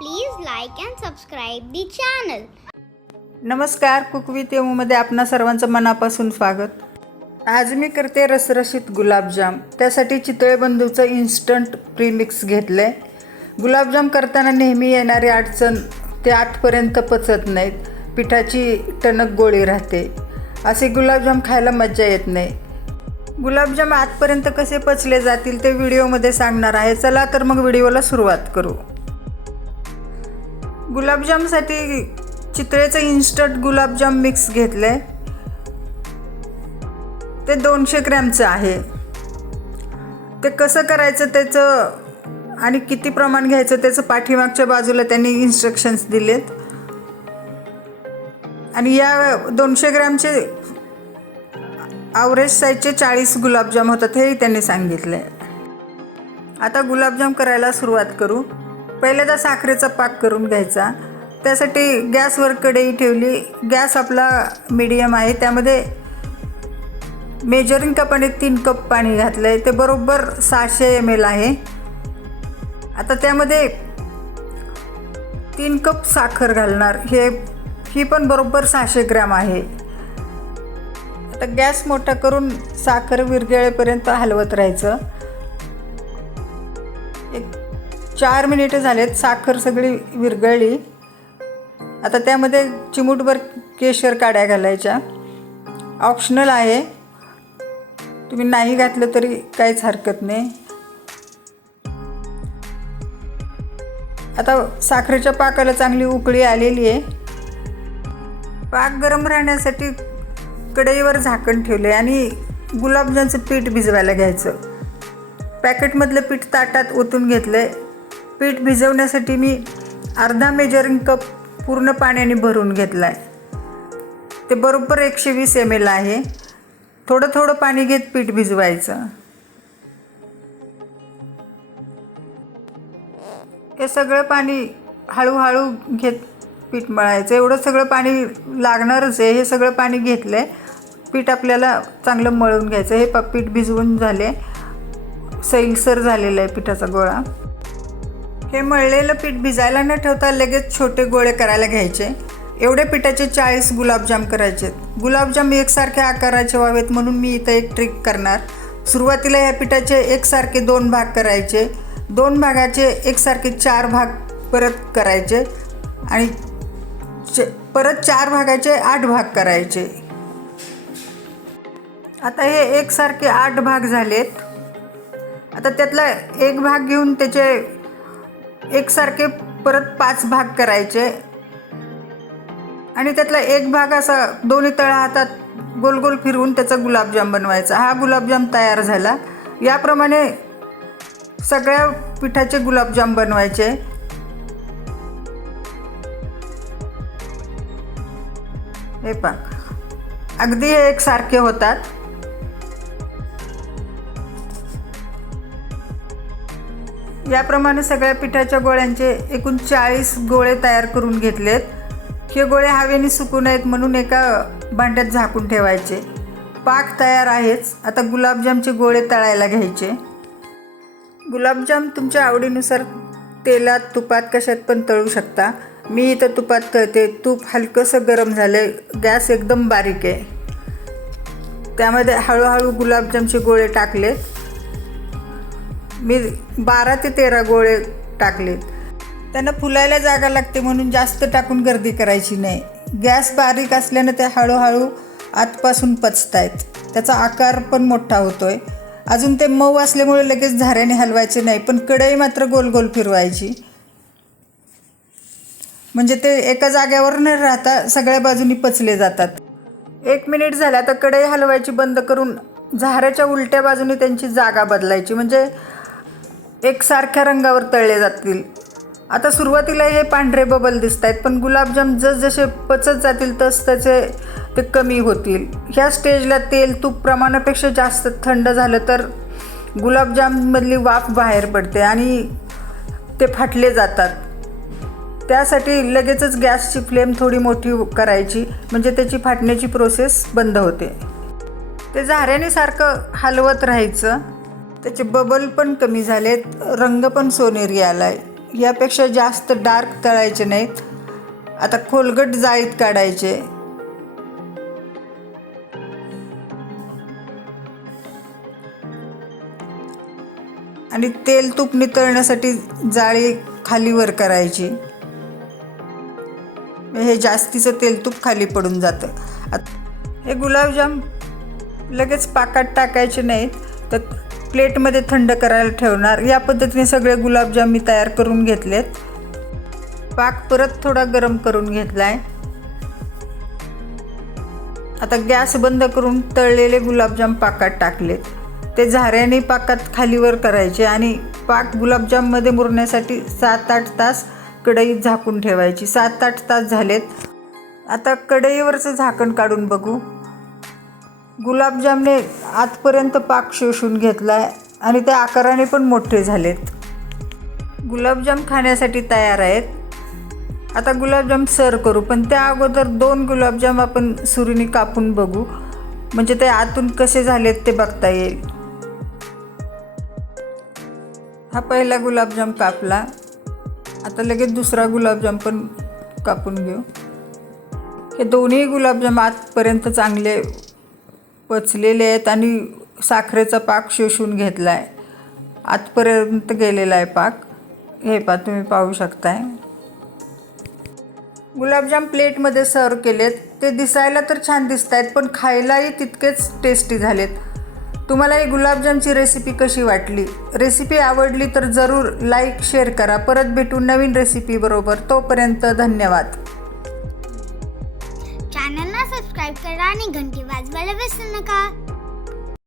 Please like and subscribe the channel नमस्कार कुकवी तेमूमध्ये आपणा सर्वांचं मनापासून स्वागत. आज मी करते रसरशीत गुलाबजाम. त्यासाठी चितळे बंधूचं इन्स्टंट प्रीमिक्स घेतलं आहे गुलाबजाम करताना नेहमी येणारी अडचण ते आठपर्यंत पचत नाहीत. पिठाची टणक गोळी राहते. असे गुलाबजाम खायला मज्जा येत नाही. गुलाबजाम आजपर्यंत कसे पचले जातील ते व्हिडिओमध्ये सांगणार आहे. चला तर मग व्हिडिओला सुरुवात करू. गुलाबजामसाठी चितळेचं इन्स्टंट गुलाबजाम मिक्स घेतलं आहे ते दोनशे ग्रॅमचं आहे. ते कसं करायचं त्याचं आणि किती प्रमाण घ्यायचं त्याचं पाठीमागच्या बाजूला त्यांनी इन्स्ट्रक्शन्स दिलेत. आणि या दोनशे ग्रॅमचे आवरेज साईजचे चाळीस गुलाबजाम होतात हेही त्यांनी सांगितलं आहे आता गुलाबजाम करायला सुरुवात करू. पहिल्यांदा साखरेचा पाक करून घ्यायचा. त्यासाठी गॅसवर कढई ठेवली. गॅस आपला मीडियम आहे. त्यामध्ये मेजरिंग कपाने तीन कप पाणी घातलं आहे ते बरोबर सहाशे एम एल आहे. आता त्यामध्ये तीन कप साखर घालणार. हे ही पण बरोबर सहाशे ग्रॅम आहे. आता गॅस मोठा करून साखर विरघळेपर्यंत हलवत राहायचं. चार मिनिटं झालेत साखर सगळी विरघळली. आता त्यामध्ये चिमूटभर केशर काड्या घालायच्या. ऑप्शनल आहे. तुम्ही नाही घातलं तरी काहीच हरकत नाही. आता साखरेच्या पाकाला चांगली उकळी आलेली आहे. पाक गरम राहण्यासाठी कढईवर झाकण ठेवले आणि गुलाबजामचं पीठ भिजवायला घ्यायचं. पॅकेटमधलं पीठ ताटात ओतून घेतलं आहे पीठ भिजवण्यासाठी मी अर्धा मेजरिंग कप पूर्ण पाण्याने भरून घेतला आहे ते बरोबर एकशे वीस एम एल आहे. थोडं थोडं पाणी घेत पीठ भिजवायचं. हे सगळं पाणी हळूहळू घेत पीठ मळायचं. एवढं सगळं पाणी लागणारच आहे. हे सगळं पाणी घेतलं आहे पीठ आपल्याला चांगलं मळून घ्यायचं. हे प पीठ भिजवून झाले. सैलसर झालेलं आहे पिठाचा गोळा. हे मळलेलं पीठ भिजायला न ठेवता लगेच छोटे गोळे करायला घ्यायचे. एवढे पिठाचे चाळीस गुलाबजाम करायचे. गुलाबजाम एकसारख्या आकाराचे व्हावेत म्हणून मी इथं एक ट्रिक करणार. सुरुवातीला ह्या पिठाचे एकसारखे दोन भाग करायचे. दोन भागाचे एकसारखे चार भाग परत करायचे. आणि च परत चार भागाचे आठ भाग करायचे. आता हे एकसारखे आठ भाग झालेत. आता त्यातला एक भाग घेऊन त्याचे एकसारखे परत पाच भाग करायचे. आणि त्यातला एक भाग असा दोन्ही तळा हातात गोल गोल फिरवून त्याचा गुलाबजाम बनवायचा. हा गुलाबजाम तयार झाला. याप्रमाणे सगळ्या पिठाचे गुलाबजाम बनवायचे. हे पा अगदी हे एकसारखे होतात. याप्रमाणे सगळ्या पिठाच्या गोळ्यांचे एकूण चाळीस गोळे तयार करून घेतलेत. हे गोळे हवेने सुकू नयेत म्हणून एका भांड्यात झाकून ठेवायचे. पाक तयार आहेच. आता गुलाबजामचे गोळे तळायला घ्यायचे. गुलाबजाम तुमच्या आवडीनुसार तेलात तुपात कशात पण तळू शकता. मी इथं तुपात तळते. तूप हलकंसं गरम झालं गॅस एकदम बारीक आहे. त्यामध्ये हळूहळू गुलाबजामचे गोळे टाकलेत. मी बारा ते तेरा गोळे टाकलेत त्यांना फुलायला जागा लागते म्हणून जास्त टाकून गर्दी करायची नाही. गॅस बारीक असल्यानं ते हळूहळू आतपासून पचत आहेत त्याचा आकार पण मोठा होतो आहे अजून ते मऊ असल्यामुळे लगेच झाऱ्याने हलवायचे नाही पण कढई मात्र गोल गोल फिरवायची. म्हणजे ते एका जाग्यावर न राहता सगळ्या बाजूनी पचले जातात. एक मिनिट झाला तर कढई हलवायची बंद करून झाऱ्याच्या उलट्या बाजूने त्यांची जागा बदलायची. म्हणजे एकसारख्या रंगावर तळले जातील. आता सुरुवातीला हे पांढरे बबल दिसत आहेत पण गुलाबजाम जसजसे पचत जातील तस त्याचे ते कमी होतील. ह्या स्टेजला तेल तूप प्रमाणापेक्षा जास्त थंड झालं तर गुलाबजाममधली वाफ बाहेर पडते आणि ते फाटले जातात. त्यासाठी लगेचच गॅसची फ्लेम थोडी मोठी करायची म्हणजे त्याची फाटण्याची प्रोसेस बंद होते. ते झाऱ्याने सारखं हलवत राहायचं. त्याचे बबल पण कमी झालेत रंग पण सोनेरी आला आहे यापेक्षा जास्त डार्क तळायचे नाहीत. आता खोलगट जाळीत काढायचे. आणि तेल तुपणी तळण्यासाठी जाळी खालीवर करायची. हे जास्तीचं तेल तूप खाली पडून जातं. हे गुलाबजाम लगेच पाकात टाकायचे नाहीत तर प्लेटमध्ये थंड करायला ठेवणार. या पद्धतीने सगळे गुलाबजाम मी तयार करून घेतलेत. पाक परत थोडा गरम करून घेतला आहे आता गॅस बंद करून तळलेले गुलाबजाम पाकात टाकलेत. ते झाऱ्याने पाकात खालीवर करायचे आणि पाक गुलाबजाममध्ये मुरण्यासाठी सात आठ तास कढईत झाकून ठेवायची. सात आठ तास झालेत. आता कढईवरचं झाकण काढून बघू. गुलाबजामने आजपर्यंत पाक शोषून घेतला आहे आणि ते आकाराने पण मोठे झालेत. गुलाबजाम खाण्यासाठी तयार आहेत. आता गुलाबजाम सर करू पण त्या अगोदर दोन गुलाबजाम आपण सुरीने कापून बघू. म्हणजे ते आतून कसे झालेत ते बघता येईल. हा पहिला गुलाबजाम कापला. आता लगेच दुसरा गुलाबजाम पण कापून घेऊ. हे दोन्ही गुलाबजाम आतपर्यंत चांगले पचलेले आहेत आणि साखरेचा पाक शोषून घेतला आहे आतपर्यंत गेलेला आहे पाक. हे पा तुम्ही पाहू शकताय. गुलाबजाम प्लेटमध्ये सर्व केलेत. ते दिसायला तर छान दिसत आहेत पण खायलाही तितकेच टेस्टी झालेत. तुम्हाला ही गुलाबजामची रेसिपी कशी वाटली? रेसिपी आवडली तर जरूर लाईक शेअर करा. परत भेटू नवीन रेसिपीबरोबर तोपर्यंत धन्यवाद. चॅनलला सबस्क्राईब करा आणि घंटी సెలవిస్తున్నక